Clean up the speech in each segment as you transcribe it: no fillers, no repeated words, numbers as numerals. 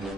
It's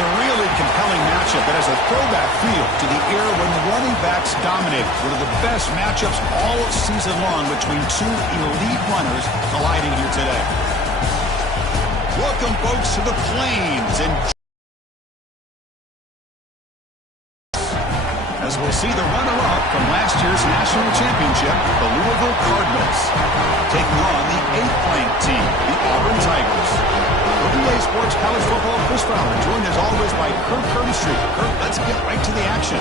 a really compelling matchup that has a throwback feel to the era when the running backs dominated. One of the best matchups all season long between two elite runners colliding here today. Welcome, folks, to the Plains. And as we'll see the runner-up from last year's national championship, the Louisville Cardinals, taking on the 8th-ranked team, the Auburn Tigers. For EA Sports College Football, Chris Fowler, joined as always by Kirk Herbstreit. Kirk, let's get right to the action.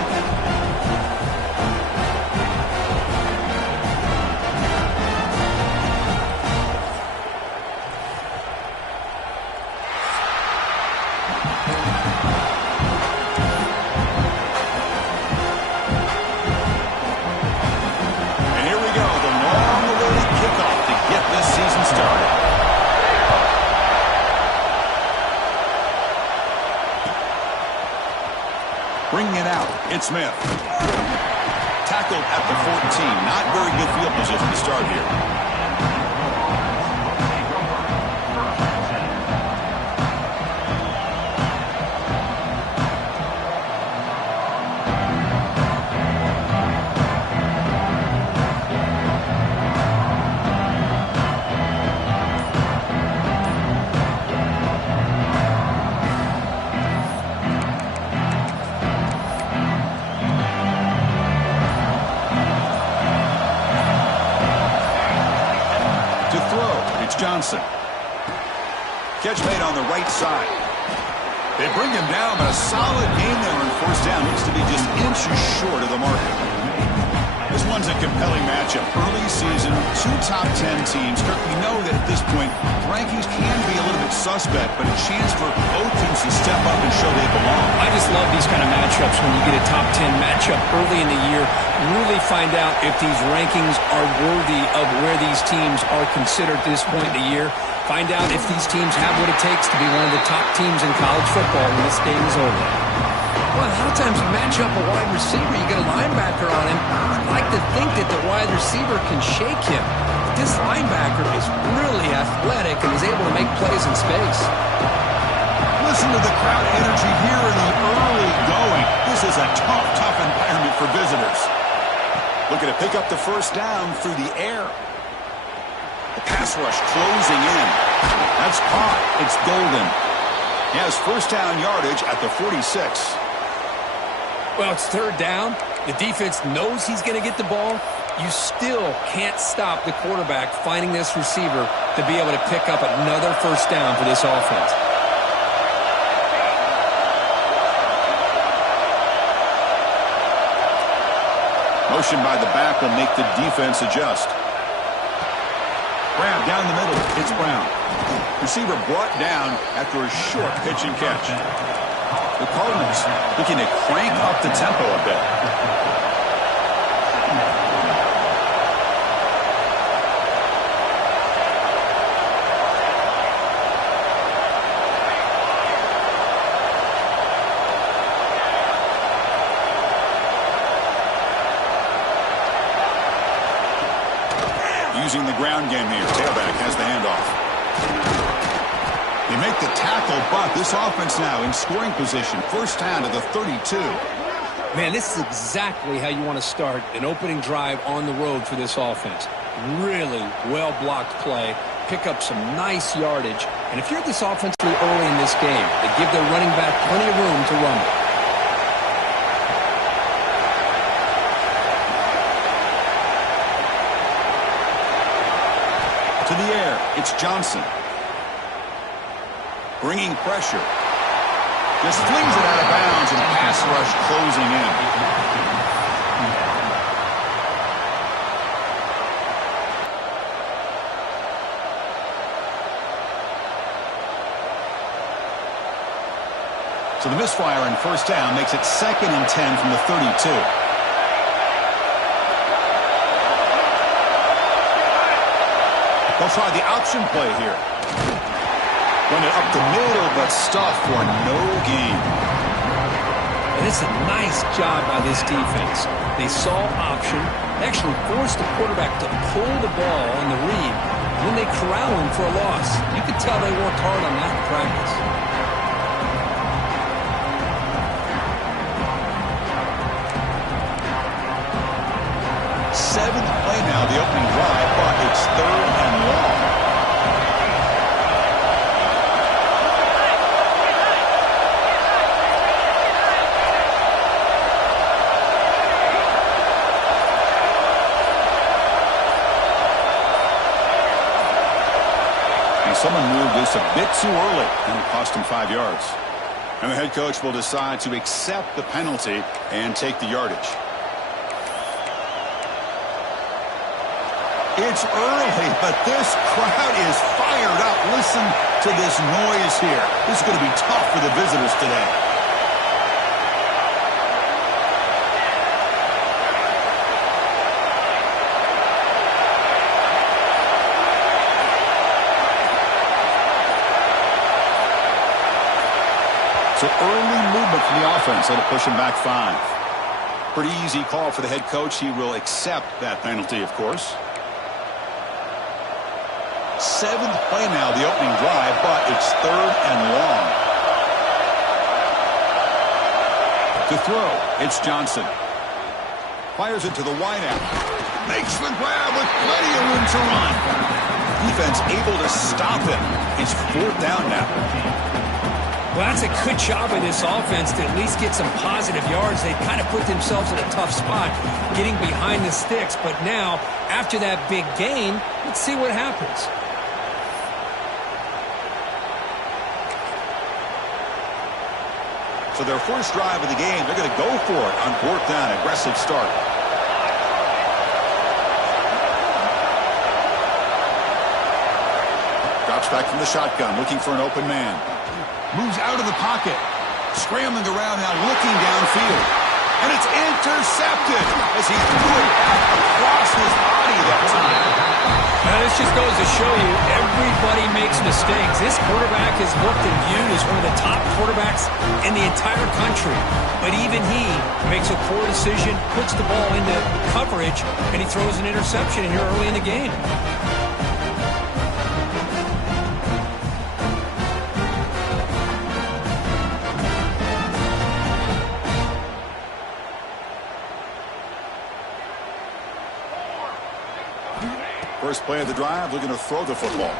And here we go, the long-awaited kickoff to get this season started. Bringing it out, it's Smith. Tackled at the 14. Not very good field position to start here. Johnson. Catch made on the right side. They bring him down, but a solid game there on first down. Needs to be just inches short of the marker. This one's a compelling matchup. Early season, two top 10 teams. Kirk, we know that at this point, rankings can be a little bit suspect, but a chance for both teams to step up and show they belong. I just love these kind of matchups when you get a top 10 matchup early in the year. Really find out if these rankings are worthy of where these teams are considered at this point in the year. Find out if these teams have what it takes to be one of the top teams in college football when this game is over. Well, a lot of times you match up a wide receiver, you get a linebacker on him. I'd like to think that the wide receiver can shake him. But this linebacker is really athletic and is able to make plays in space. Listen to the crowd energy here in the early going. This is a tough environment for visitors. Looking to pick up the first down through the air. The pass rush closing in. That's caught. It's Golden. He has first down yardage at the 46. Well, it's third down. The defense knows he's going to get the ball. You still can't stop the quarterback finding this receiver to be able to pick up another first down for this offense. Motion by the back will make the defense adjust. Grab down the middle. It's Brown. Receiver brought down after a short pitch and catch. The Cardinals looking to crank up the tempo a bit. Using the ground game here. Tailback has the handoff. They make the tackle, but this offense now in scoring position. First down to the 32. Man, this is exactly how you want to start an opening drive on the road for this offense. Really well-blocked play. Pick up some nice yardage. And if you're this offensively early in this game, they give their running back plenty of room to run it. To the air, it's Johnson. Bringing pressure. Just flings it out of bounds and pass rush closing in. So the misfire in first down makes it 2nd and 10 from the 32. They'll try the option play here. Run it up the middle, but stuffed for no gain. And it's a nice job by this defense. They saw option. They actually forced the quarterback to pull the ball on the read. And then they corral him for a loss. You could tell they worked hard on that in practice. Seventh play now, the opening drive, but it's 3rd and long. And someone moved this a bit too early, and it cost him 5 yards. And the head coach will decide to accept the penalty and take the yardage. It's early, but this crowd is fired up. Listen to this noise here. This is going to be tough for the visitors today. So early movement from the offense. That'll push him back 5. Pretty easy call for the head coach. He will accept that penalty, of course. 7th play now, the opening drive, but it's 3rd and long. To throw, it's Johnson. Fires it to the wideout. Makes the grab with plenty of room to run. Defense able to stop him. It's 4th down now. Well, that's a good job of this offense to at least get some positive yards. They kind of put themselves in a tough spot getting behind the sticks. But now, after that big gain, let's see what happens. So their first drive of the game, they're going to go for it on 4th down. Aggressive start. Drops back from the shotgun, looking for an open man. Moves out of the pocket. Scrambling around now, looking downfield. And it's intercepted as he threw it back across his body that time. Now, this just goes to show you everybody makes mistakes. This quarterback is looked and viewed as one of the top quarterbacks in the entire country. But even he makes a poor decision, puts the ball into coverage, and he throws an interception here early in the game. First play of the drive, looking to throw the football.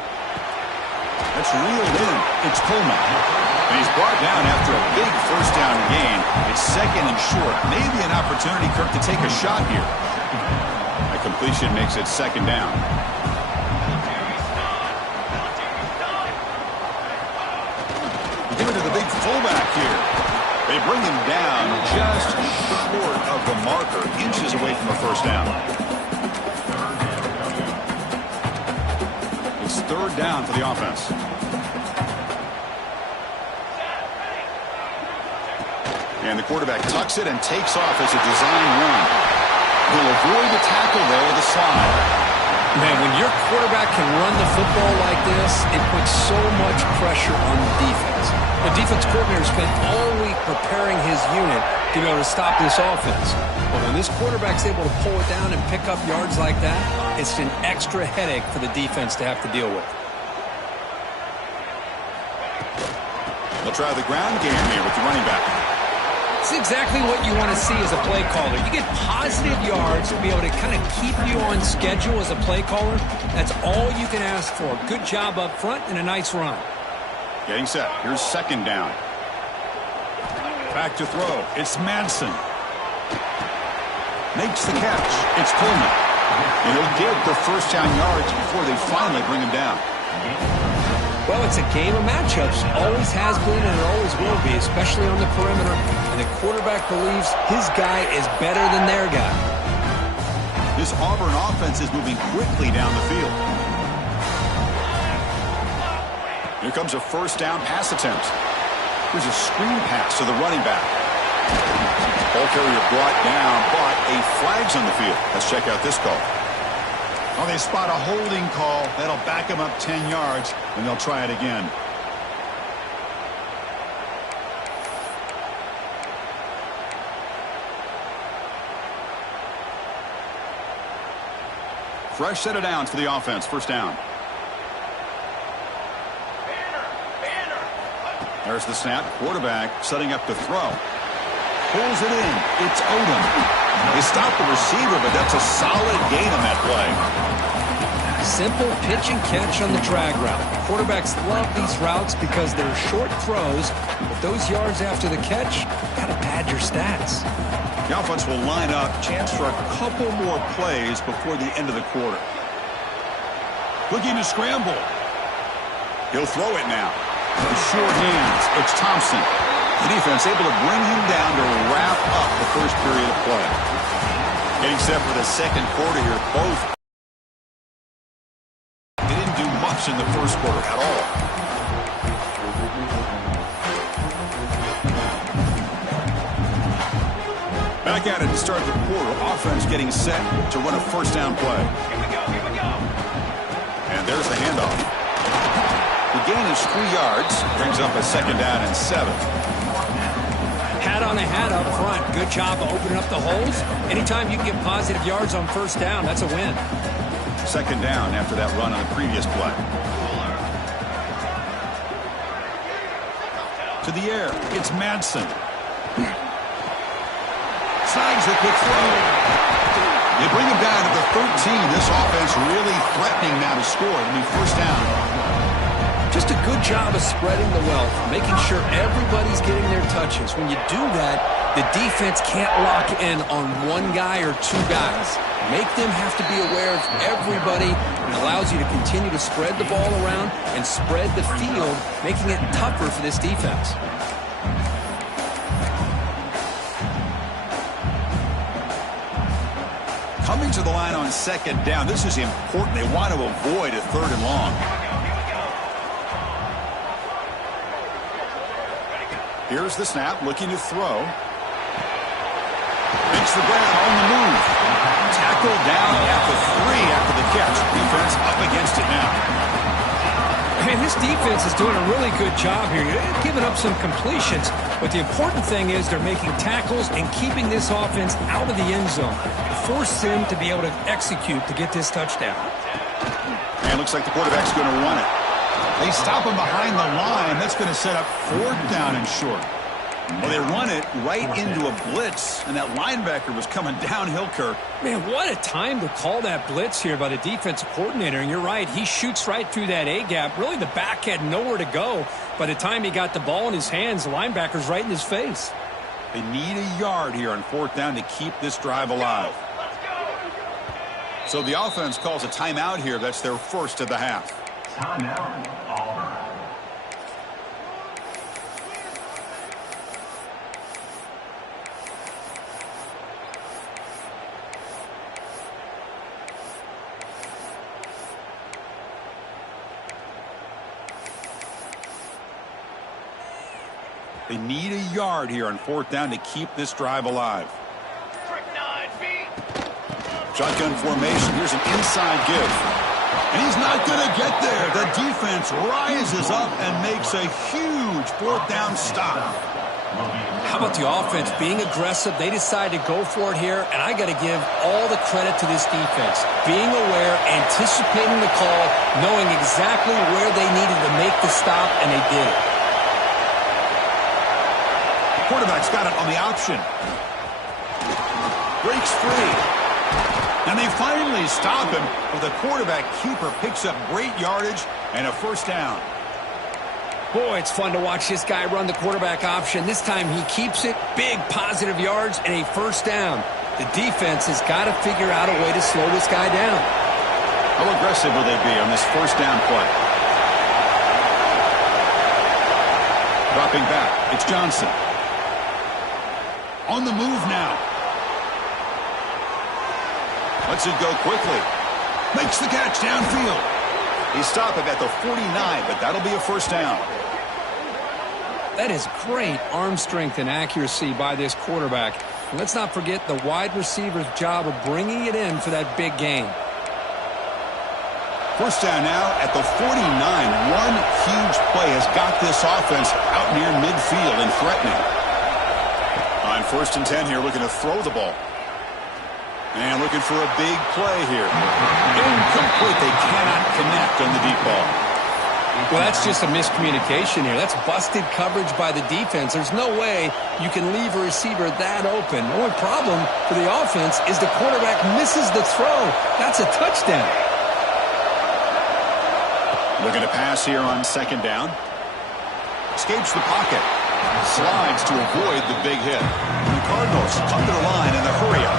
That's reeled in. It's Coleman. And he's brought down after a big first down gain. It's 2nd and short. Maybe an opportunity, Kirk, to take a shot here. A completion makes it 2nd down. Give it to the big fullback here. They bring him down just short of the marker, inches away from the first down. 3rd down for the offense. And the quarterback tucks it and takes off as a design run. He'll avoid the tackle there with a slide. Man, when your quarterback can run the football like this, it puts so much pressure on the defense. The defense coordinator spent all week preparing his unit to be able to stop this offense. But when this quarterback's able to pull it down and pick up yards like that, it's an extra headache for the defense to have to deal with. They'll try the ground game here with the running back. It's exactly what you want to see as a play caller. You get positive yards to be able to kind of keep you on schedule as a play caller. That's all you can ask for. Good job up front and a nice run. Getting set. Here's 2nd down. Back to throw. It's Manson. Makes the catch. It's Coleman. And he'll get the first down yards before they finally bring him down. Well, it's a game of matchups. Always has been and it always will be, especially on the perimeter. And the quarterback believes his guy is better than their guy. This Auburn offense is moving quickly down the field. Here comes a first down pass attempt. Here's a screen pass to the running back. Ball carrier brought down, but a flag's on the field. Let's check out this call. Oh, they spot a holding call. That'll back them up 10 yards, and they'll try it again. Fresh set of downs for the offense. First down. There's the snap. Quarterback setting up to throw. Pulls it in. It's Odom. They stopped the receiver, but that's a solid gain on that play. Simple pitch and catch on the drag route. Quarterbacks love these routes because they're short throws, but those yards after the catch, gotta pad your stats. The offense will line up. Chance for a couple more plays before the end of the quarter. Looking to scramble. He'll throw it now. With short hands, it's Thompson. The defense able to bring him down to wrap up the first period of play. Getting set for the second quarter here. Both. They didn't do much in the first quarter at all. Back at it to start the quarter. Offense getting set to run a first down play. Here we go. And there's the handoff. The gain is 3 yards. Brings up a second down and 7. Hat on a hat up front. Good job of opening up the holes. Anytime you can get positive yards on first down, that's a win. Second down after that run on the previous play. To the air. It's Madsen. Snags the quick throw. They bring him down at the 13. This offense really threatening now to score. It'll be first down. Just a good job of spreading the wealth, making sure everybody's getting their touches. When you do that, the defense can't lock in on one guy or two guys. Make them have to be aware of everybody, and allows you to continue to spread the ball around and spread the field, making it tougher for this defense. Coming to the line on second down. This is important. They want to avoid a third and long. Here's the snap, looking to throw. Makes the ground on the move. Tackled down at the 3 after the catch. Defense up against it now. Man, this defense is doing a really good job here. They're giving up some completions, but the important thing is they're making tackles and keeping this offense out of the end zone. Force them to be able to execute to get this touchdown. And looks like the quarterback's going to run it. They stop him behind the line. That's going to set up fourth down and short. Well, they run it right into a blitz, and that linebacker was coming downhill, Kirk. Man, what a time to call that blitz here by the defensive coordinator. And you're right, he shoots right through that A-gap. Really, the back had nowhere to go. By the time he got the ball in his hands, the linebacker's right in his face. They need a yard here on fourth down to keep this drive alive. So the offense calls a timeout here. That's their first of the half. Timeout, Auburn. They need a yard here on fourth down to keep this drive alive. Shotgun formation. Here's an inside give. And he's not going to get there. The defense rises up and makes a huge fourth down stop. How about the offense being aggressive? They decide to go for it here, and I got to give all the credit to this defense. Being aware, anticipating the call, knowing exactly where they needed to make the stop, and they did it. Quarterback's got it on the option. Breaks free. And they finally stop him, but the quarterback keeper picks up great yardage and a first down. Boy, it's fun to watch this guy run the quarterback option. This time he keeps it, big positive yards, and a first down. The defense has got to figure out a way to slow this guy down. How aggressive will they be on this first down play? Dropping back, it's Johnson. On the move now. Lets it go quickly. Makes the catch downfield. He stopped him at the 49, but that'll be a first down. That is great arm strength and accuracy by this quarterback. And let's not forget the wide receiver's job of bringing it in for that big game. First down now at the 49. One huge play has got this offense out near midfield and threatening. On 1st and 10 here, looking to throw the ball. And looking for a big play here. Incomplete. They cannot connect on the deep ball. Well, that's just a miscommunication here. That's busted coverage by the defense. There's no way you can leave a receiver that open. The only problem for the offense is the quarterback misses the throw. That's a touchdown. Looking to pass here on 2nd down. Escapes the pocket. Slides to avoid the big hit. And the Cardinals come to the line in the hurry-up.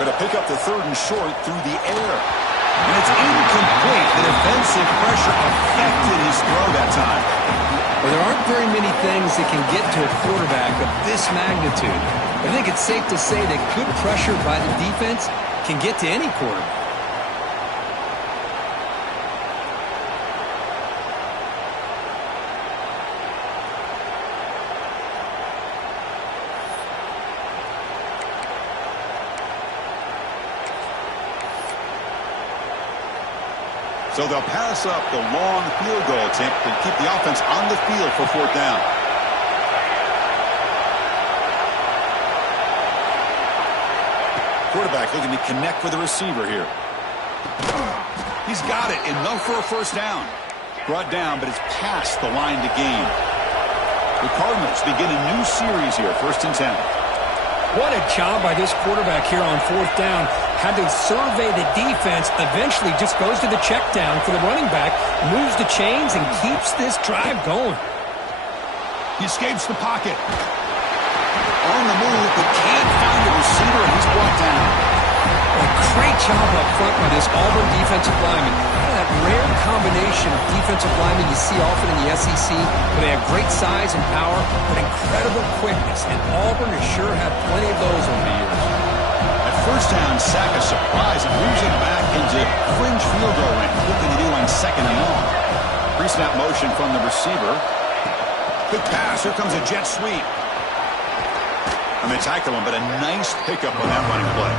Going to pick up the 3rd and short through the air. And it's incomplete. The defensive pressure affected his throw that time. Well, there aren't very many things that can get to a quarterback of this magnitude. I think it's safe to say that good pressure by the defense can get to any quarterback. So they'll pass up the long field goal attempt and keep the offense on the field for 4th down. Quarterback looking to connect with the receiver here. He's got it. Enough for a 1st down. Brought down, but it's past the line to gain. The Cardinals begin a new series here, 1st and 10. What a job by this quarterback here on 4th down. Had to survey the defense, eventually just goes to the check down for the running back, moves the chains, and keeps this drive going. He escapes the pocket. On the move, but can't find the receiver, and he's brought down. A great job up front by this Auburn defensive lineman. That rare combination of defensive linemen you see often in the SEC, where they have great size and power, but incredible quickness, and Auburn has sure had plenty of those over the years. At 1st down, sack a surprise and moves it back into fringe field goal range. Looking to do on 2nd and long. Pre-snap motion from the receiver. Quick pass. Here comes a jet sweep. And they tackle him, but a nice pickup on that running play.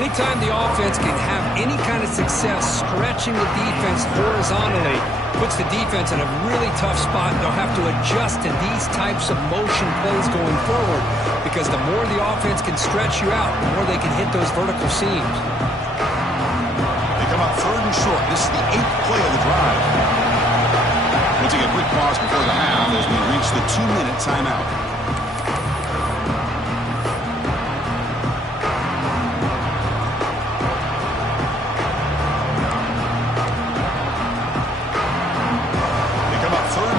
Anytime the offense can have any kind of success stretching the defense horizontally, puts the defense in a really tough spot. They'll have to adjust to these types of motion plays going forward, because the more the offense can stretch you out, the more they can hit those vertical seams. They come up 3rd and short. This is the 8th play of the drive. We'll take a quick pause before the half as we reach the 2-minute timeout.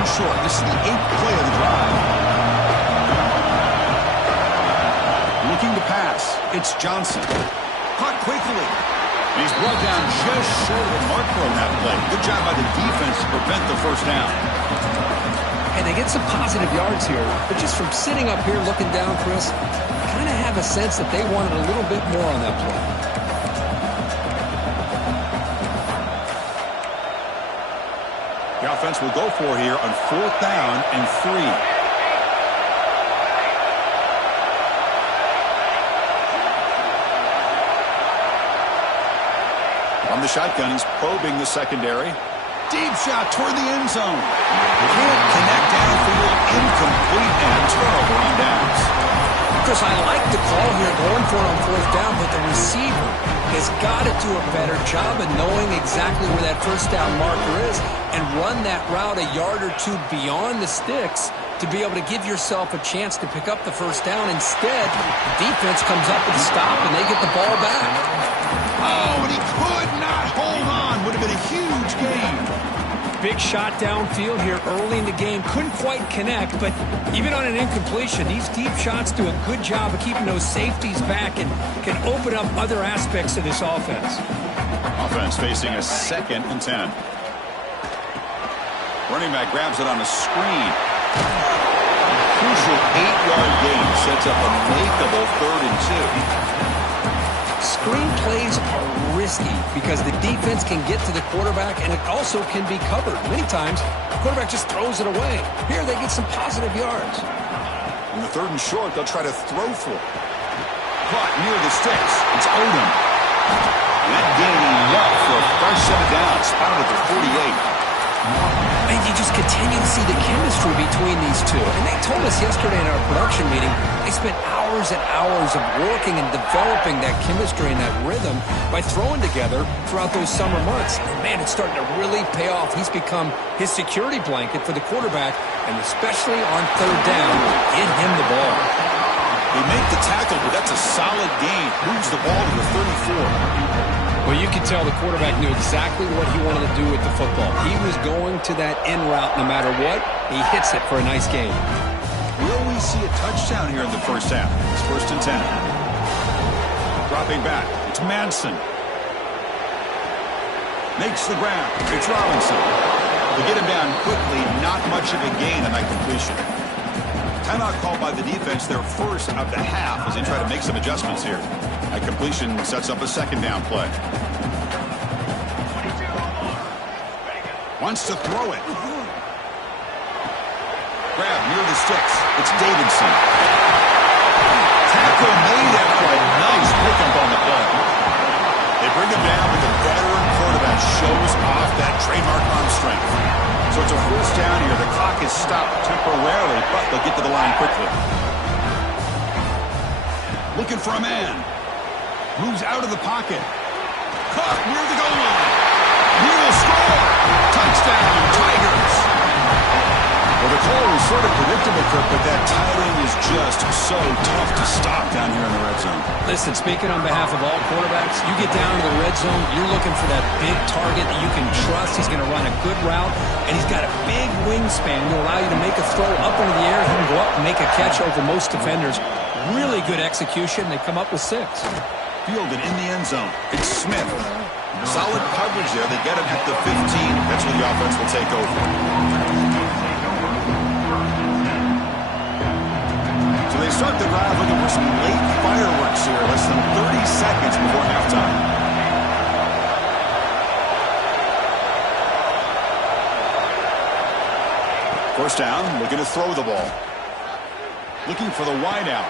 Short. This is the 8th play of the drive. Looking to pass. It's Johnson. Caught quickly. And he's brought down just short of the marker on that play. Good job by the defense to prevent the 1st down. And they get some positive yards here, but just from sitting up here looking down, Chris, I kind of have a sense that they wanted a little bit more on that play. The offense will go for here on 4th down and 3. On the shotgun, he's probing the secondary. Deep shot toward the end zone. Can't connect downfield. Incomplete and a turnover on downs. Chris, I like the call here going for it on 4th down, but the receiver has got to do a better job of knowing exactly where that 1st down marker is and run that route a yard or two beyond the sticks to be able to give yourself a chance to pick up the 1st down. Instead, the defense comes up and stop, and they get the ball back. Oh, and he could not hold on. Would have been a huge gain. Big shot downfield here early in the game. Couldn't quite connect, but even on an incompletion, these deep shots do a good job of keeping those safeties back and can open up other aspects of this offense. Offense facing a 2nd and 10. Running back grabs it on a screen. Crucial 8-yard gain sets up a makeable 3rd and 2. screen plays are risky because the defense can get to the quarterback, and it also can be covered. Many times, the quarterback just throws it away. Here, they get some positive yards. In the 3rd and short, they'll try to throw for it. Caught near the sticks. It's Odom. That gain enough for a fresh set of downs. Spotted at the 48. And you just continue to see the chemistry between these two. And they told us yesterday in our production meeting, they spent hours and hours of working and developing that chemistry and that rhythm by throwing together throughout those summer months. And man, it's starting to really pay off. He's become his security blanket for the quarterback, and especially on 3rd down, get him the ball. They make the tackle, but that's a solid gain. Moves the ball to the 34. Well, you could tell the quarterback knew exactly what he wanted to do with the football. He was going to that in route no matter what. He hits it for a nice gain. Will we see a touchdown here in the first half? It's 1st and 10. Dropping back. It's Manson. Makes the grab. It's Robinson. To get him down quickly, not much of a gain on that completion. Timeout called by the defense, their first of the half, as they try to make some adjustments here. That completion sets up a 2nd down play. Wants to throw it. Grab near the sticks. It's Davidson. Tackle made after a nice pickup on the play. They bring him down with a veteran quarterback. Shows off that trademark arm strength. So it's a 1st down here. The clock is stopped temporarily, but they'll get to the line quickly. Looking for a man. Moves out of the pocket. Caught near the goal line. He will score. Touchdown, Tigers. Well, the call was sort of predictable, Kirk, but that tight end is just so tough to stop down here in the red zone. Listen, speaking on behalf of all quarterbacks, you get down to the red zone, you're looking for that big target that you can trust. He's going to run a good route, and he's got a big wingspan to allow you to make a throw up into the air. He can go up and make a catch over most defenders. Really good execution. They come up with 6. Fielded in the end zone. It's Smith. Solid coverage there. They get him at the 15. That's where the offense will take over. So they start the drive looking for some late fireworks here. Less than 30 seconds before halftime. First down, looking to throw the ball. Looking for the wideout.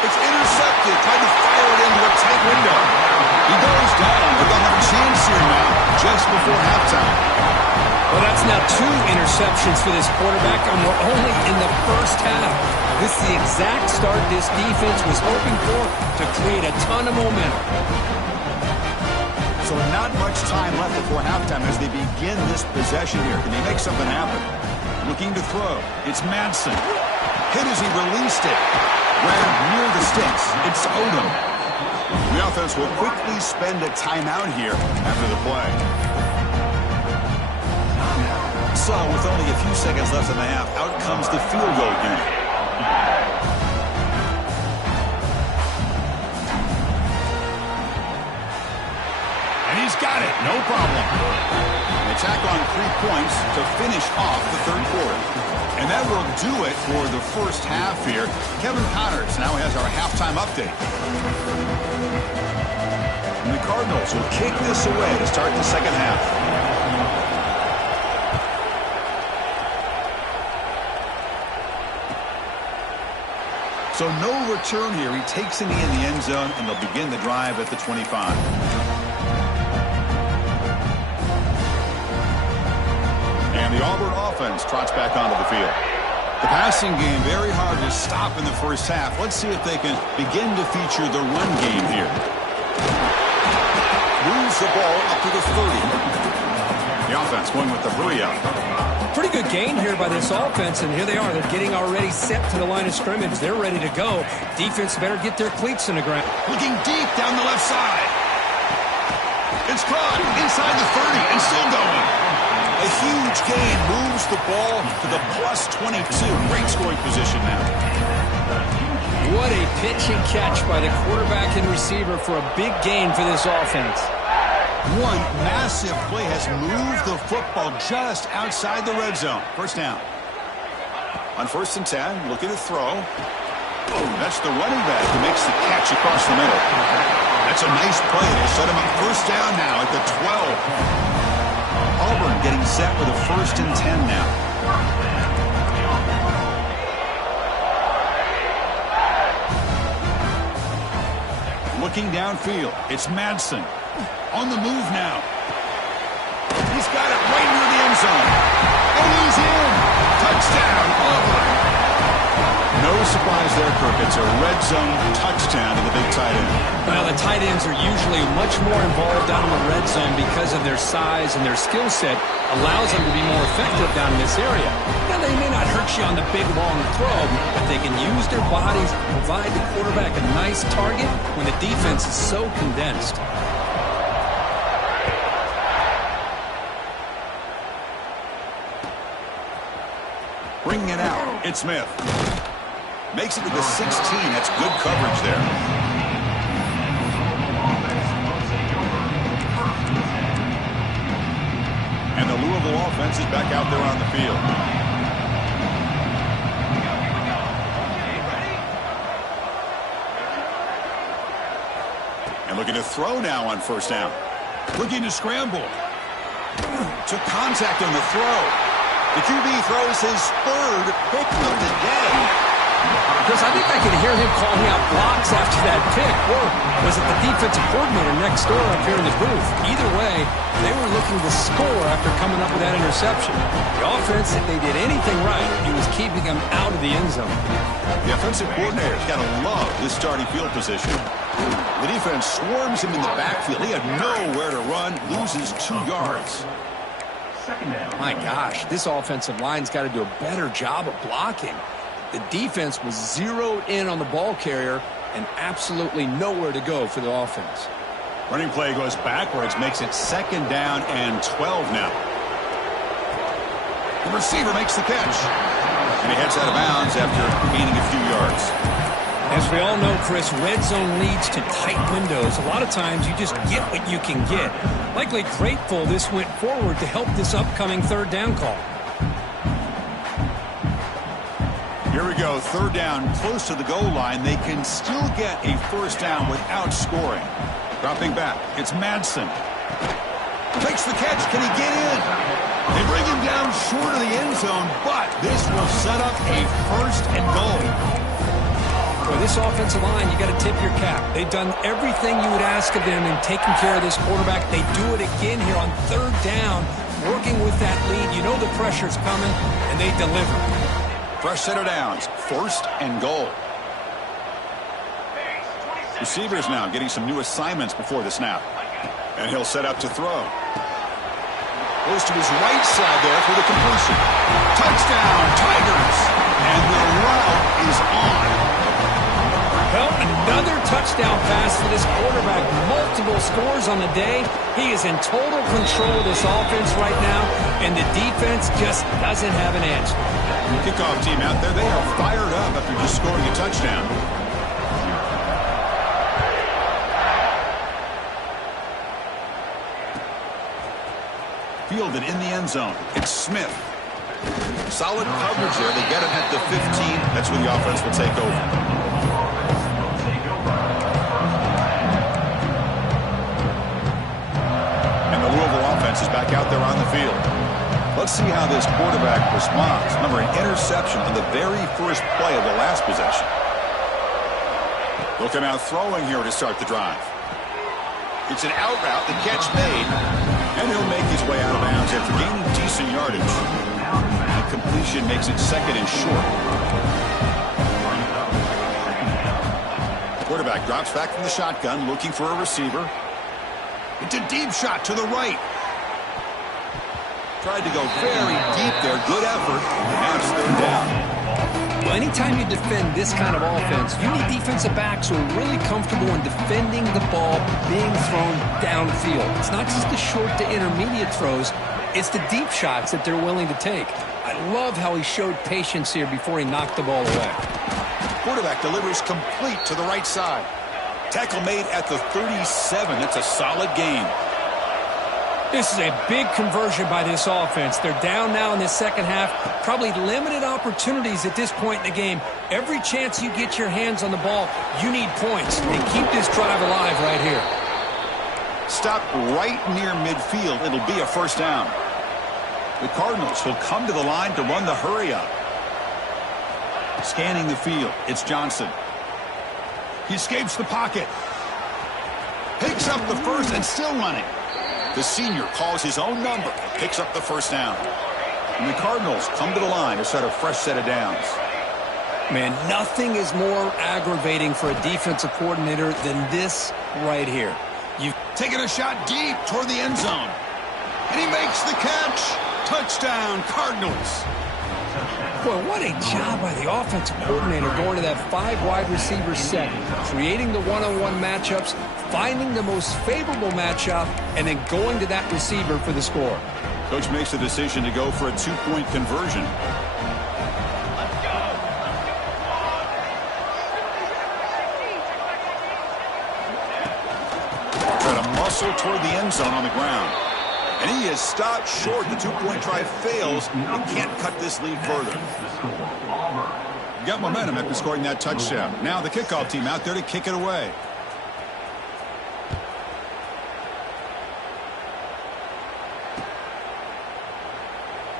It's intercepted. Trying to fire it into a tight window. He goes down, but they'll have a chance here now just before halftime. Well, that's now 2 interceptions for this quarterback, and we're only in the first half. This is the exact start this defense was hoping for to create a ton of momentum. So not much time left before halftime as they begin this possession here. Can they make something happen? Looking to throw. It's Manson. Hit as he released it. Grab near the sticks. It's Odom. The offense will quickly spend a timeout here after the play. So with only a few seconds left in the half, out comes the field goal unit. And he's got it. No problem. They tack on 3 points to finish off the 3rd quarter. And that will do it for the first half here. Kevin Connors now has our halftime update. And the Cardinals will kick this away to start the second half. So no return here. He takes a knee in the end zone, and they'll begin the drive at the 25. And the Auburn offense trots back onto the field. The passing game very hard to stop in the first half. Let's see if they can begin to feature the run game here. Moves the ball up to the 30. The offense going with the hurry up. Pretty good gain here by this offense, and here they are. They're getting already set to the line of scrimmage. They're ready to go. Defense better get their cleats in the ground. Looking deep down the left side. It's caught inside the 30 and still going. A huge gain moves the ball to the plus 22. Great scoring position now. What a pitch and catch by the quarterback and receiver for a big gain for this offense. One massive play has moved the football just outside the red zone. First down. On 1st and 10, looking to throw. Oh, that's the running back who makes the catch across the middle. That's a nice play. They set him up first down now at the 12. Auburn getting set with a 1st and 10 now. Looking downfield, it's Madsen. On the move now. He's got it right near the end zone. And he's in. Touchdown, Auburn. No surprise there, Kirk. It's a red zone touchdown to the big tight end. Well, the tight ends are usually much more involved down in the red zone because of their size and their skill set allows them to be more effective down in this area. Now, they may not hurt you on the big, long throw, but they can use their bodies to provide the quarterback a nice target when the defense is so condensed. Bringing it out, it's Smith. Makes it to the 16. That's good coverage there. And the Louisville offense is back out there on the field. And looking to throw now on 1st down. Looking to scramble. Took contact on the throw. The QB throws his 3rd pick of the day. Because I think I can hear him calling out blocks after that pick. Or was it the defensive coordinator next door up here in the booth? Either way, they were looking to score after coming up with that interception. The offense, if they did anything right, it was keeping them out of the end zone. The offensive coordinator's got to love this starting field position. The defense swarms him in the backfield. He had nowhere to run, loses 2 yards. My gosh, this offensive line's got to do a better job of blocking. The defense was zeroed in on the ball carrier and absolutely nowhere to go for the offense. Running play goes backwards, makes it 2nd down and 12 now. The receiver makes the catch. And he heads out of bounds after gaining a few yards. As we all know, Chris, red zone leads to tight windows. A lot of times you just get what you can get. Likely grateful this went forward to help this upcoming 3rd down call. Here we go, 3rd down, close to the goal line. They can still get a 1st down without scoring. Dropping back, it's Madsen. Makes the catch, can he get in? They bring him down short of the end zone, but this will set up a 1st and goal. For this offensive line, you got to tip your cap. They've done everything you would ask of them in taking care of this quarterback. They do it again here on 3rd down, working with that lead. You know the pressure's coming, and they deliver. Fresh set of downs, 1st and goal. Receivers now getting some new assignments before the snap. And he'll set up to throw. Goes to his right side there for the completion. Touchdown, Tigers! And the route is on. Well, another touchdown pass for this quarterback. Multiple scores on the day. He is in total control of this offense right now, and the defense just doesn't have an answer. The kickoff team out there, they are fired up after just scoring a touchdown. Fielded in the end zone. It's Smith. Solid coverage there. They get him at the 15. That's where the offense will take over. Is back out there on the field. Let's see how this quarterback responds. Remember, an interception on the very first play of the last possession. Looking out throwing here to start the drive. It's an out route, the catch made, and he'll make his way out of bounds after gaining decent yardage. The completion makes it 2nd and short. Quarterback drops back from the shotgun, looking for a receiver. It's a deep shot to the right. Tried to go very deep there. Good effort. Now it's 3rd down. Well, anytime you defend this kind of offense, you need defensive backs who are really comfortable in defending the ball being thrown downfield. It's not just the short to intermediate throws. It's the deep shots that they're willing to take. I love how he showed patience here before he knocked the ball away. Quarterback delivers complete to the right side. Tackle made at the 37. That's a solid gain. This is a big conversion by this offense. They're down now in the second half. Probably limited opportunities at this point in the game. Every chance you get your hands on the ball, you need points. And keep this drive alive right here. Stop right near midfield. It'll be a first down. The Cardinals will come to the line to run the hurry up. Scanning the field, it's Johnson. He escapes the pocket. Picks up the first and still running. The senior calls his own number and picks up the first down. And the Cardinals come to the line to set a fresh set of downs. Man, nothing is more aggravating for a defensive coordinator than this right here. You've taken a shot deep toward the end zone. And he makes the catch. Touchdown, Cardinals. Boy, what a job by the offensive coordinator going to that 5 wide receiver set, creating the one-on-one matchups, finding the most favorable matchup, and then going to that receiver for the score. Coach makes the decision to go for a 2-point conversion. Try to muscle toward the end zone on the ground. And he is stopped short. The 2-point try fails. He can't cut this lead further. Got momentum after scoring that touchdown. Now the kickoff team out there to kick it away.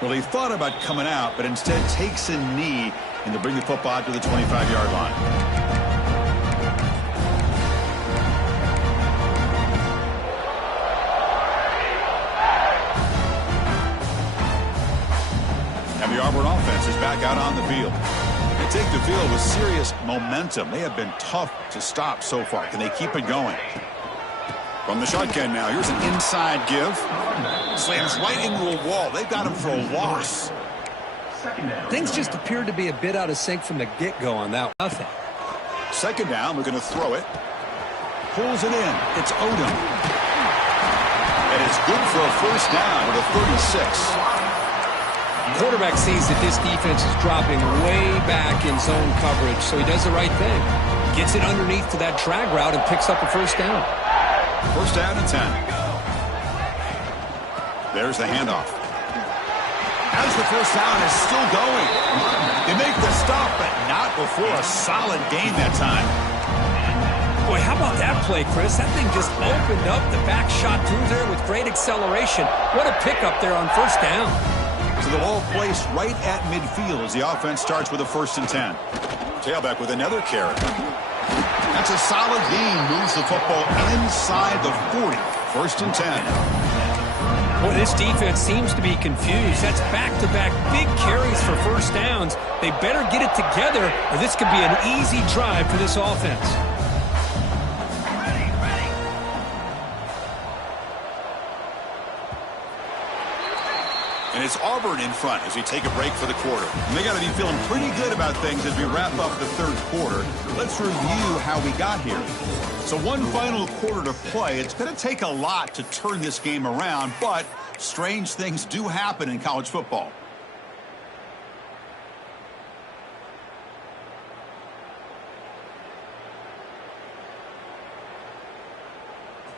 Well, he thought about coming out, but instead takes a knee and to bring the football out to the 25-yard line. And the Auburn offense is back out on the field. They take the field with serious momentum. They have been tough to stop so far. Can they keep it going? From the shotgun now, here's an inside give. Slams right into a wall. They've got him for a loss. Things just appeared to be a bit out of sync from the get-go on that. Nothing. Second down, we're going to throw it. Pulls it in. It's Odom. And it's good for a first down with a 36. Quarterback sees that this defense is dropping way back in zone coverage, so he does the right thing. Gets it underneath to that drag route and picks up a first down. First down and 10. There's the handoff. As the first down is still going. They make the stop, but not before a solid gain that time. Boy, how about that play, Chris? That thing just opened up. The back shot through there with great acceleration. What a pickup there on first down. So the ball placed right at midfield as the offense starts with a 1st and 10. Tailback with another carry. That's a solid gain. Moves the football inside the 40. 1st and 10. Boy, this defense seems to be confused. That's back-to-back big carries for first downs. They better get it together, or this could be an easy drive for this offense. And it's Auburn in front as we take a break for the quarter. And they got to be feeling pretty good about things as we wrap up the 3rd quarter. Let's review how we got here. So one final quarter to play. It's going to take a lot to turn this game around, but strange things do happen in college football.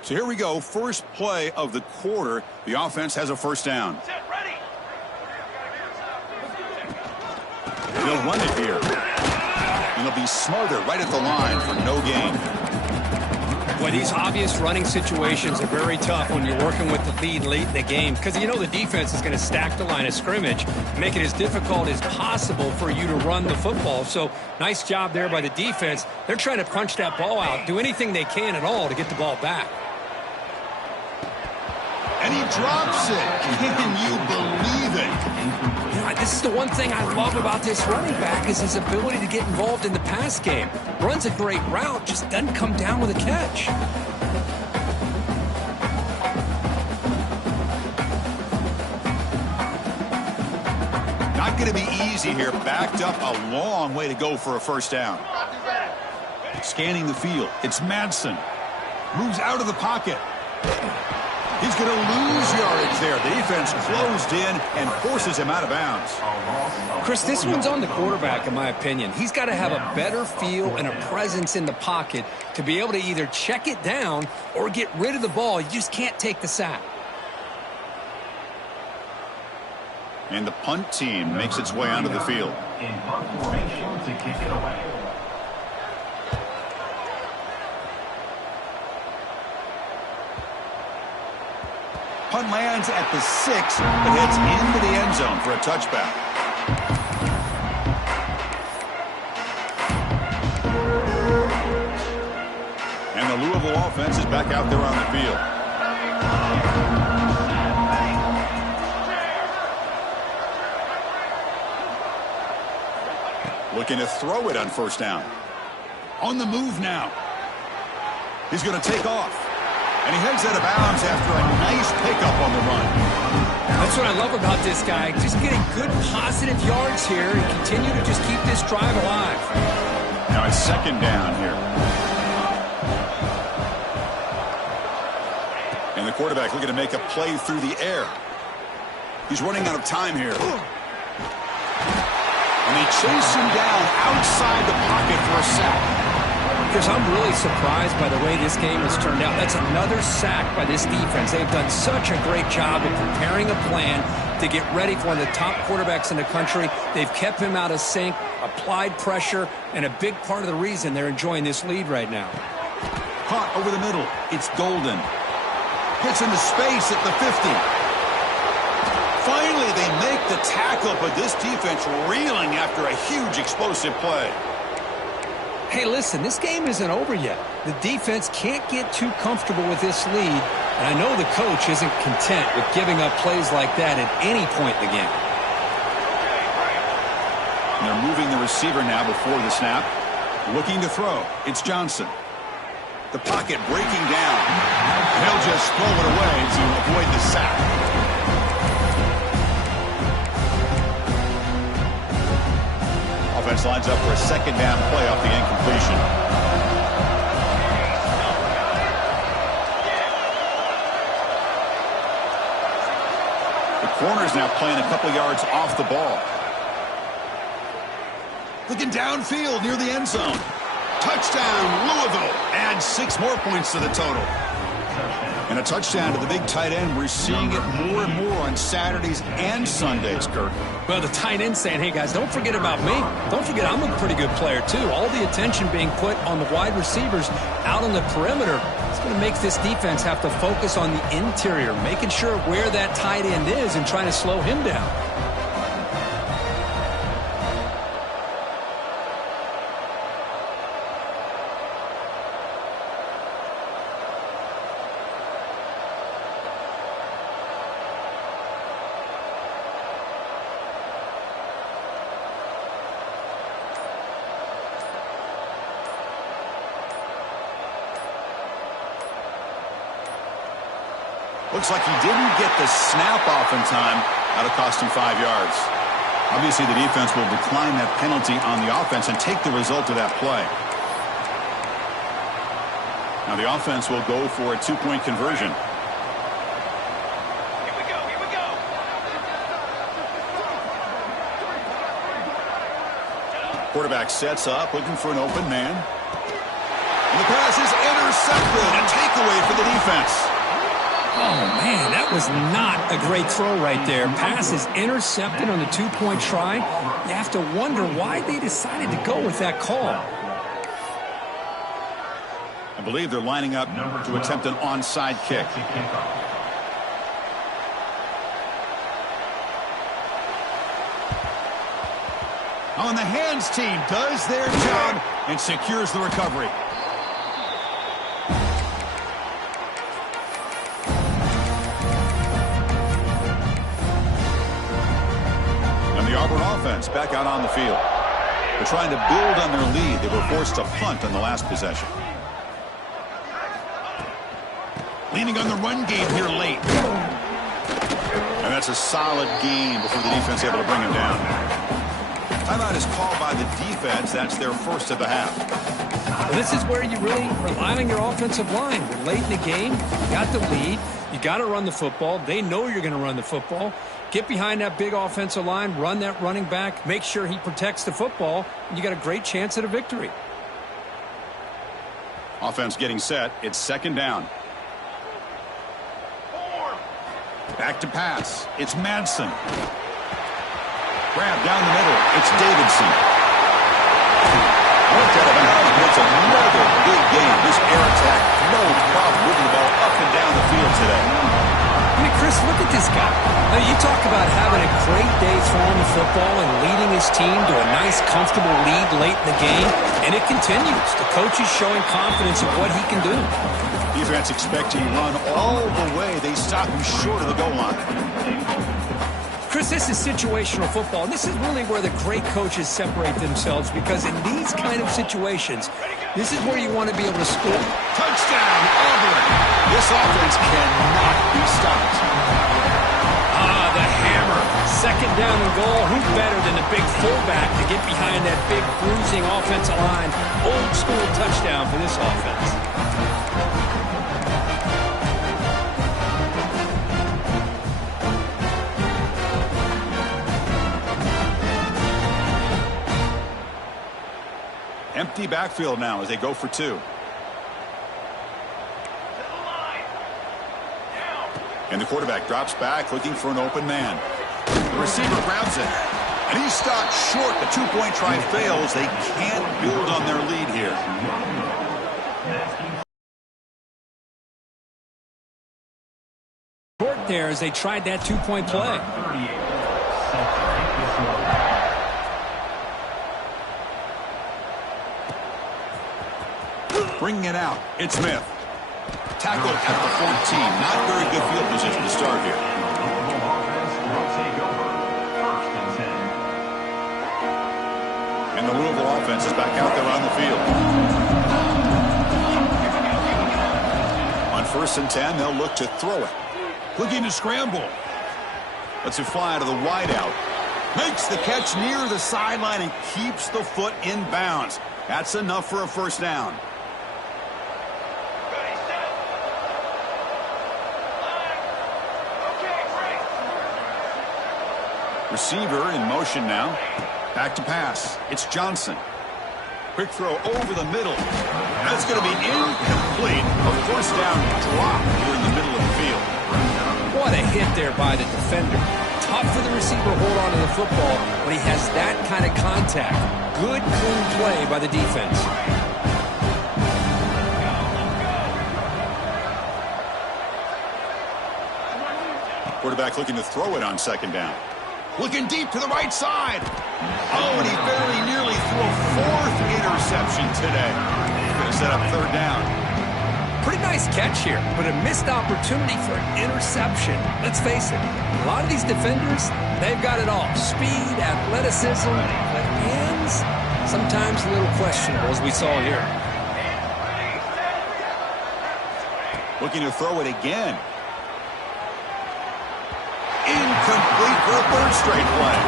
So here we go. First play of the quarter. The offense has a first down. They'll run it here. And they'll be smarter right at the line for no gain. Boy, these obvious running situations are very tough when you're working with the lead late in the game because you know the defense is going to stack the line of scrimmage, make it as difficult as possible for you to run the football. So nice job there by the defense. They're trying to punch that ball out, do anything they can at all to get the ball back. And he drops it. Can you believe it? You know, this is the one thing I love about this running back is his ability to get involved in the pass game. Runs a great route, just doesn't come down with a catch. Not going to be easy here. Backed up a long way to go for a first down. Scanning the field. It's Madsen. Moves out of the pocket. He's going to lose yardage there. The defense closed in and forces him out of bounds. Chris, this one's on the quarterback, in my opinion. He's got to have a better feel and a presence in the pocket to be able to either check it down or get rid of the ball. You just can't take the sack. And the punt team makes its way onto the field. In punt formation to kick it away. Punt lands at the 6, but heads into the end zone for a touchback. And the Louisville offense is back out there on the field. Looking to throw it on first down. On the move now. He's going to take off. And he heads out of bounds after a nice pickup on the run. That's what I love about this guy. Just getting good positive yards here and continue to just keep this drive alive. Now it's second down here. And the quarterback looking to make a play through the air. He's running out of time here. And they chase him down outside the pocket for a sack. Because I'm really surprised by the way this game has turned out. That's another sack by this defense. They've done such a great job of preparing a plan to get ready for one of the top quarterbacks in the country. They've kept him out of sync, applied pressure, and a big part of the reason they're enjoying this lead right now. Caught over the middle. It's Golden. Gets into space at the 50. Finally, they make the tackle, but this defense reeling after a huge explosive play. Hey, listen, this game isn't over yet. The defense can't get too comfortable with this lead, and I know the coach isn't content with giving up plays like that at any point in the game. And they're moving the receiver now before the snap. Looking to throw. It's Johnson. The pocket breaking down. He'll just throw it away to avoid the sack. Offense lines up for a second down play off the incompletion. The corner's now playing a couple yards off the ball. Looking downfield near the end zone. Touchdown, Louisville. Adds 6 more points to the total. And a touchdown to the big tight end. We're seeing it more and more on Saturdays and Sundays, Kirk. Well, the tight end saying, hey, guys, don't forget about me. Don't forget I'm a pretty good player, too. All the attention being put on the wide receivers out on the perimeter. It's going to make this defense have to focus on the interior, making sure where that tight end is and trying to slow him down. Looks like he didn't get the snap off in time. That'll cost him 5 yards. Obviously, the defense will decline that penalty on the offense and take the result of that play. Now the offense will go for a 2-point conversion. Here we go, here we go. Quarterback sets up, looking for an open man. And the pass is intercepted. A takeaway for the defense. Oh, man, that was not a great throw right there. Pass is intercepted on the 2-point try. You have to wonder why they decided to go with that call. I believe they're lining up to attempt an onside kick. On the hands team does their job and secures the recovery. The Auburn offense back out on the field. They're trying to build on their lead. They were forced to punt on the last possession. Leaning on the run game here late. And that's a solid gain before the defense able to bring him down. Timeout is called by the defense. That's their first of the half. Well, this is where you really rely on your offensive line. We're late in the game. You got the lead. You got to run the football. They know you're going to run the football. Get behind that big offensive line, run that running back, make sure he protects the football, and you got a great chance at a victory. Offense getting set. It's second down. Back to pass. It's Madsen. Grab down the middle. It's Davidson. Worked out of bounds, but it's another big game. This air attack, no problem moving the ball up and down the field today. I mean, Chris, look at this guy. Now, you talk about having a great day throwing the football and leading his team to a nice, comfortable lead late in the game, and it continues. The coach is showing confidence in what he can do. Defense expecting run all the way. They stop him short of the goal line. Chris, this is situational football, and this is really where the great coaches separate themselves, because in these kind of situations, this is where you want to be able to score. Touchdown, Auburn. This offense cannot be stopped. The hammer. Second down and goal. Who better than the big fullback to get behind that big bruising offensive line? Old school touchdown for this offense. Empty backfield now as they go for two. And the quarterback drops back looking for an open man. The receiver grabs it. And he's stopped short. The two-point try fails. They can't build on their lead here. Short there as they tried that two-point play. Bringing it out. It's Smith. Tackled at the 14. Not very good field position to start here. And the Louisville offense is back out there on the field. On 1st and 10, they'll look to throw it. Looking to scramble. Lets it fly to the wideout. Makes the catch near the sideline and keeps the foot in bounds. That's enough for a first down. Receiver in motion now. Back to pass. It's Johnson. Quick throw over the middle. That's going to be incomplete. A first down drop here in the middle of the field. What a hit there by the defender. Tough for the receiver to hold on to the football when he has that kind of contact. Good, clean play by the defense. Quarterback looking to throw it on second down. Looking deep to the right side. Oh, and he very nearly threw a 4th interception today. Going to set up third down. Pretty nice catch here, but a missed opportunity for an interception. Let's face it, a lot of these defenders, they've got it all. Speed, athleticism, but hands, sometimes a little questionable, as we saw here. Looking to throw it again. Incomplete for a 3rd straight play.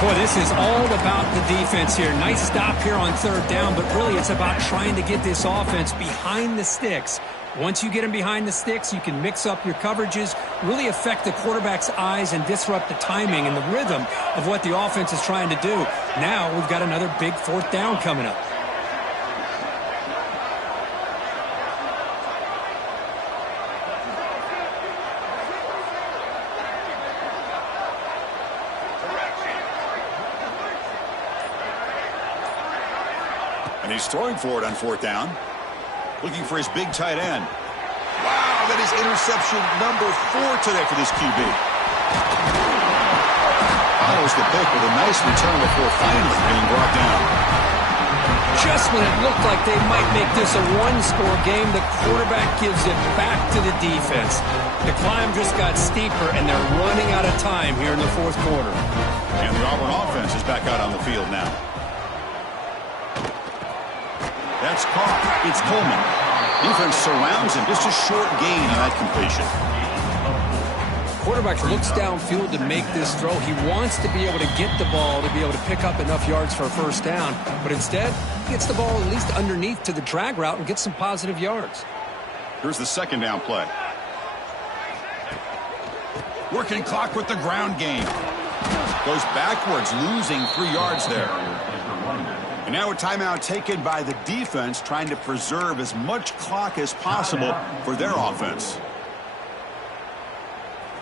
Boy, this is all about the defense here. Nice stop here on third down, but really it's about trying to get this offense behind the sticks. Once you get them behind the sticks, you can mix up your coverages, really affect the quarterback's eyes and disrupt the timing and the rhythm of what the offense is trying to do. Now we've got another big 4th down coming up. And he's throwing for it on 4th down. Looking for his big tight end. Wow, that is interception number 4 today for this QB. Follows the pick with a nice return before finally being brought down. Just when it looked like they might make this a one-score game, the quarterback gives it back to the defense. The climb just got steeper, and they're running out of time here in the 4th quarter. And the Auburn offense is back out on the field now. That's caught. It's Coleman. Defense surrounds him. Just a short gain on that completion. Quarterback looks downfield to make this throw. He wants to be able to get the ball to be able to pick up enough yards for a first down. But instead, he gets the ball at least underneath to the drag route and gets some positive yards. Here's the 2nd down play. Working clock with the ground game. Goes backwards, losing 3 yards there. And now a timeout taken by the defense, trying to preserve as much clock as possible for their offense.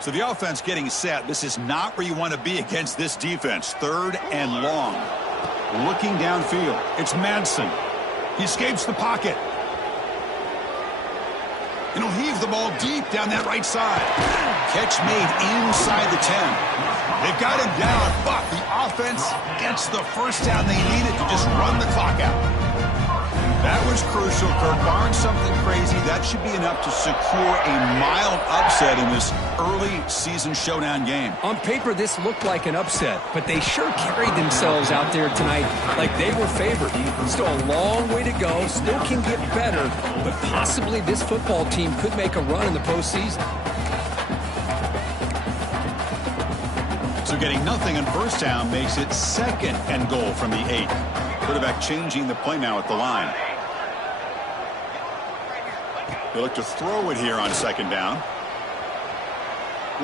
So the offense getting set. This is not where you want to be against this defense. 3rd and long. Looking downfield. It's Madsen. He escapes the pocket. And he'll heave the ball deep down that right side. Catch made inside the 10. They've got him down, but the offense gets the first down they needed to just run the clock out. That was crucial, Kirk. Barring something crazy, that should be enough to secure a mild upset in this early season showdown game. On paper, this looked like an upset, but they sure carried themselves out there tonight like they were favored. Still a long way to go, still can get better, but possibly this football team could make a run in the postseason. So getting nothing on first down makes it 2nd and goal from the 8. Quarterback changing the play now at the line. They look to throw it here on 2nd down.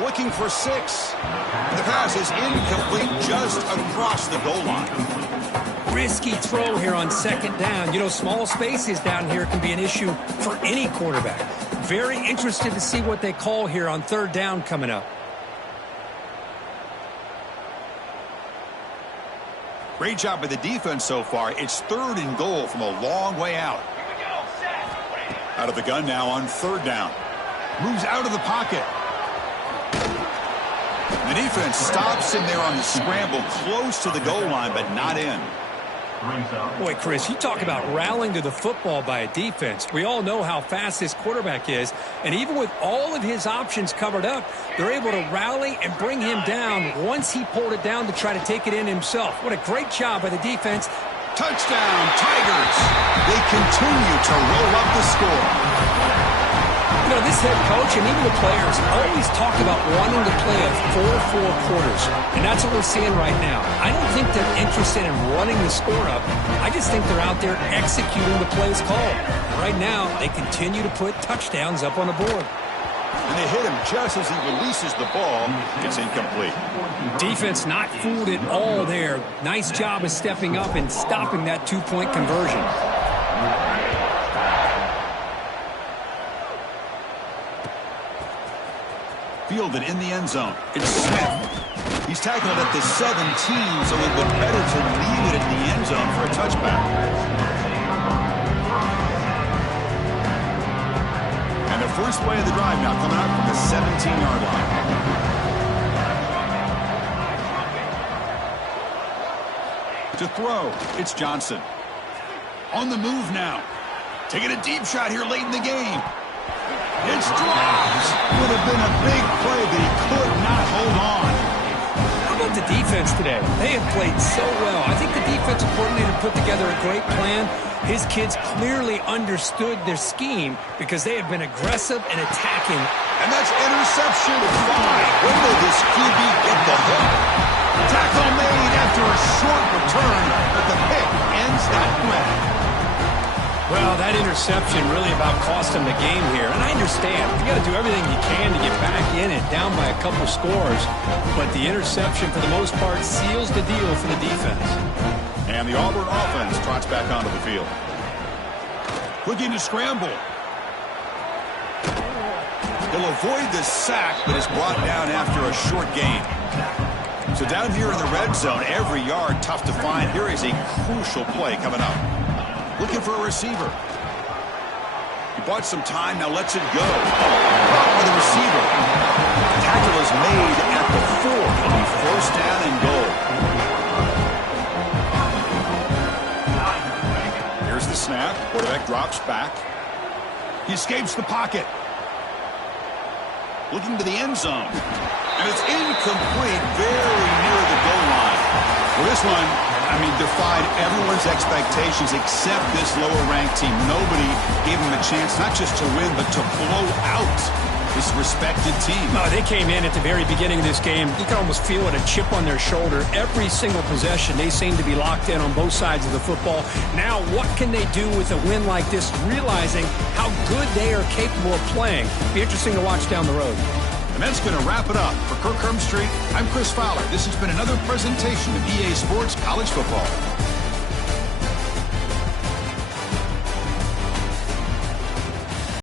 Looking for 6. The pass is incomplete just across the goal line. Risky throw here on 2nd down. You know, small spaces down here can be an issue for any quarterback. Very interested to see what they call here on 3rd down coming up. Great job by the defense so far. It's 3rd and goal from a long way out. Out of the gun now on 3rd down. Moves out of the pocket. The defense stops him there on the scramble, close to the goal line, but not in. Boy, Chris, you talk about rallying to the football by a defense. We all know how fast this quarterback is, and even with all of his options covered up, they're able to rally and bring him down once he pulled it down to try to take it in himself. What a great job by the defense. Touchdown, Tigers! They continue to roll up the score. You know, this head coach and even the players always talk about wanting to play a full 4 quarters, and that's what we're seeing right now. I don't think they're interested in running the score up. I just think they're out there executing the plays called. Right now, they continue to put touchdowns up on the board. And they hit him just as he releases the ball. It's incomplete. Defense not fooled at all there. Nice job of stepping up and stopping that 2-point conversion. Fielded in the end zone. It's Smith. He's tackled at the 17, so it would be better to leave it in the end zone for a touchback. And the first play of the drive now coming up from the 17-yard line. To throw, it's Johnson. On the move now. Taking a deep shot here late in the game. It's dropped. Would have been a big play, but he could not hold on. How about the defense today? They have played so well. I think the defensive coordinator put together a great plan. His kids clearly understood their scheme because they have been aggressive and attacking. And that's interception 5. When will this QB get the hook? Tackle made after a short return, but the pick ends that play. Well, that interception really about cost him the game here. And I understand. You got to do everything you can to get back in it, down by a couple scores. But the interception, for the most part, seals the deal for the defense. And the Auburn offense trots back onto the field. Looking to scramble. He'll avoid the sack, but is brought down after a short gain. So down here in the red zone, every yard tough to find. Here is a crucial play coming up. Looking for a receiver. He bought some time, now lets it go. Caught by the receiver. Tackle is made at the 4. It'll be first down and goal. Here's the snap. Quarterback drops back. He escapes the pocket. Looking to the end zone. And it's incomplete, very near the goal line. Well, this one, defied everyone's expectations except this lower-ranked team. Nobody gave them a chance not just to win, but to blow out this respected team. No, they came in at the very beginning of this game. You can almost feel it, a chip on their shoulder. Every single possession, they seem to be locked in on both sides of the football. Now, what can they do with a win like this, realizing how good they are capable of playing? Be interesting to watch down the road. And that's going to wrap it up. For Kirk Herbstreit, I'm Chris Fowler. This has been another presentation of EA Sports College Football.